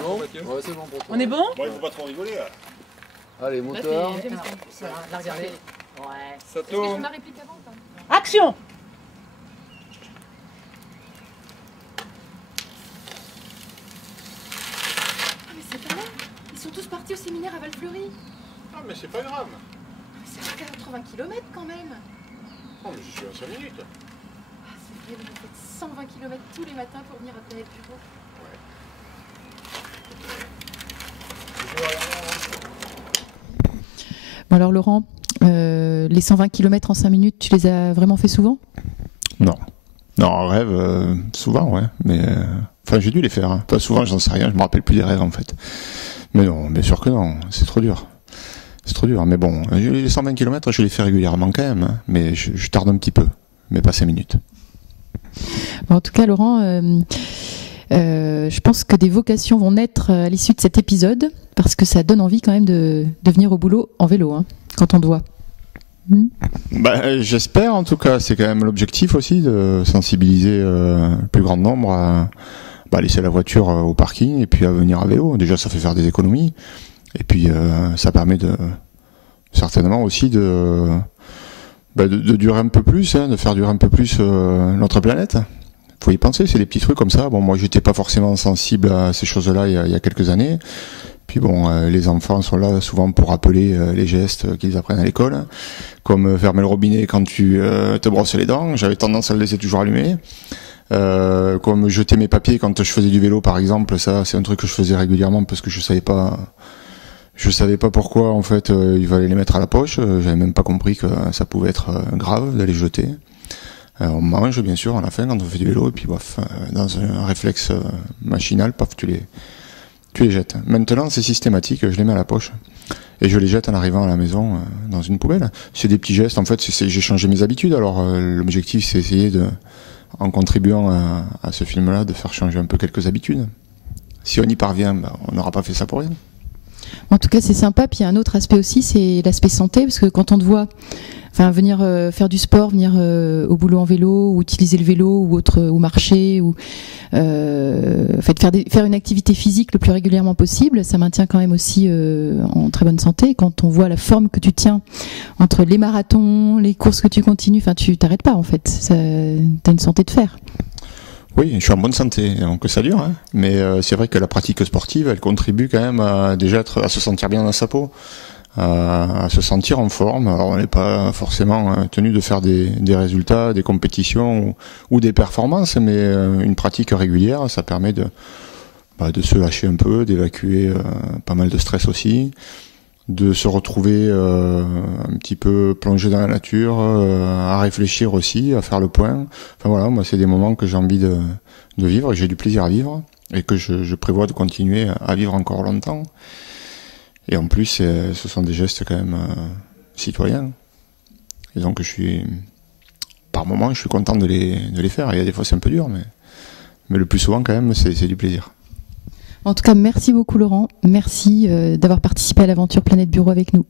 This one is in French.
bon? Ouais, c'est bon pour toi. On est bon? Bon, il faut pas trop rigoler là. Allez, moteur. La regarder. Ouais. Ça tourne. Action! Ah mais c'est pas là. Ils sont tous partis au séminaire à Valfleury. Ah, mais c'est pas grave. C'est à 80 km quand même. Oh, mais j'y suis à 5 minutes. Ah, c'est vrai, vous faites 120 km tous les matins pour venir à Planète Bureau. Bon alors Laurent, les 120 km en 5 minutes, tu les as vraiment fait souvent? Non. Non, en rêve, souvent, ouais. Mais enfin, j'ai dû les faire. Hein. Pas souvent, j'en sais rien. Je me rappelle plus des rêves, en fait. Mais non, bien sûr que non. C'est trop dur. C'est trop dur. Mais bon, les 120 km, je les fais régulièrement quand même. Hein. Mais je tarde un petit peu. Mais pas 5 minutes. Bon, en tout cas, Laurent, je pense que des vocations vont naître à l'issue de cet épisode, parce que ça donne envie quand même de venir au boulot en vélo, hein, quand on te voit. Bah, j'espère en tout cas, c'est quand même l'objectif aussi de sensibiliser le plus grand nombre à laisser la voiture au parking et puis à venir à vélo. Déjà ça fait faire des économies et puis ça permet certainement aussi de durer un peu plus, hein, de faire durer un peu plus notre planète. Faut y penser, c'est des petits trucs comme ça. Bon, moi j'étais pas forcément sensible à ces choses-là il y a quelques années. Puis bon, les enfants sont là souvent pour rappeler les gestes qu'ils apprennent à l'école, comme fermer le robinet quand tu te brosses les dents. J'avais tendance à le laisser toujours allumé. Comme jeter mes papiers quand je faisais du vélo, par exemple. Ça, c'est un truc que je faisais régulièrement parce que je savais pas pourquoi en fait il fallait les mettre à la poche. J'avais même pas compris que ça pouvait être grave d'aller jeter. On mange bien sûr à la fin quand on fait du vélo et puis bref, dans un réflexe machinal, paf, tu les jettes. Maintenant, c'est systématique, je les mets à la poche. Et je les jette en arrivant à la maison dans une poubelle. C'est des petits gestes, en fait, j'ai changé mes habitudes. Alors, l'objectif, c'est essayer en contribuant à ce film-là, de faire changer un peu quelques habitudes. Si on y parvient, on n'aura pas fait ça pour rien. En tout cas, c'est sympa. Puis il y a un autre aspect aussi, c'est l'aspect santé, parce que quand on te voit venir faire du sport, venir au boulot en vélo, ou utiliser le vélo, ou marcher, ou faire une activité physique le plus régulièrement possible, ça maintient quand même aussi en très bonne santé. Quand on voit la forme que tu tiens entre les marathons, les courses que tu continues, tu t'arrêtes pas en fait. T'as une santé de fer. Oui, je suis en bonne santé, donc ça dure. Hein. Mais c'est vrai que la pratique sportive, elle contribue quand même à se sentir bien dans sa peau, à se sentir en forme. Alors on n'est pas forcément tenu de faire des résultats, des compétitions ou des performances, mais une pratique régulière, ça permet de se lâcher un peu, d'évacuer pas mal de stress aussi, de se retrouver un petit peu plongé dans la nature, à réfléchir aussi, à faire le point. Enfin voilà, moi c'est des moments que j'ai envie de vivre, que j'ai du plaisir à vivre et que je prévois de continuer à vivre encore longtemps. Et en plus, ce sont des gestes quand même citoyens. Et donc par moments, je suis content de les faire. Il y a des fois c'est un peu dur, mais le plus souvent quand même c'est du plaisir. En tout cas, merci beaucoup Laurent. Merci d'avoir participé à l'aventure Planète Bureau avec nous.